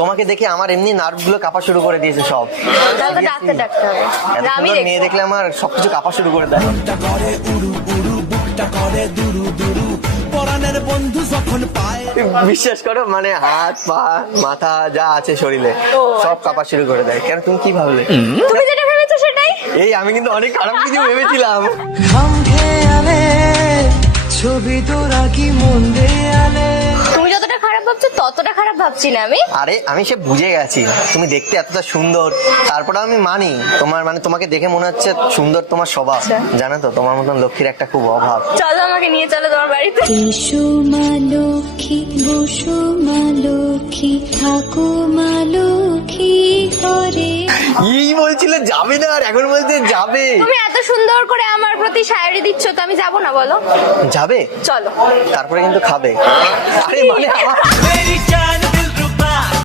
তোমাকে দেখে আমার এমনি নার্ভ গুলো কাঁপা শুরু করে দিয়েছে সব। তাহলে তো ডাক্তার ডাকতে হবে। এত আমি সুন্দর মেয়ে দেখলে আমার সবকিছু কাঁপা শুরু করে দেয়। বিশ্বাস করো মানে হাত পা মাথা যা আছে শরীরে সব কাঁপা শুরু করে দেয়। কেন তুমি কি ভাবলে? তুমি যেটা ভেবেছো সেটাই। এই আমি কিন্তু অনেক খারাপ কিছু ভেবেছিলাম। ছবি তোরা কি মন দেয়ালে। তুমি যতটা খারাপ ভাবছো ততটা খারাপ ভাবছি না আমি। আরে আমি সে বুঝে গেছি তুমি দেখতে এতটা সুন্দর, তারপরে আমি মানি তোমার মানে তোমাকে দেখে মনে হচ্ছে সুন্দর তোমার স্বভাব। জানো তো তোমার মতন লক্ষ্মীর একটা খুব অভাব। চলো আমাকে নিয়ে চলো তোমার বাড়িতে। এসো মা লক্ষ্মী, বসো মা লক্ষ্মী, থাকো মা লক্ষ্মী ঘরে। এই বলছিলে যাবে না আর এখন বলতে যাবে। তুমি এত সুন্দর করে আমার প্রতি শায়রি দিচ্ছ তো আমি যাবো না বলো? যাবে চলো। তারপরে কিন্তু খাবে। আরে মানে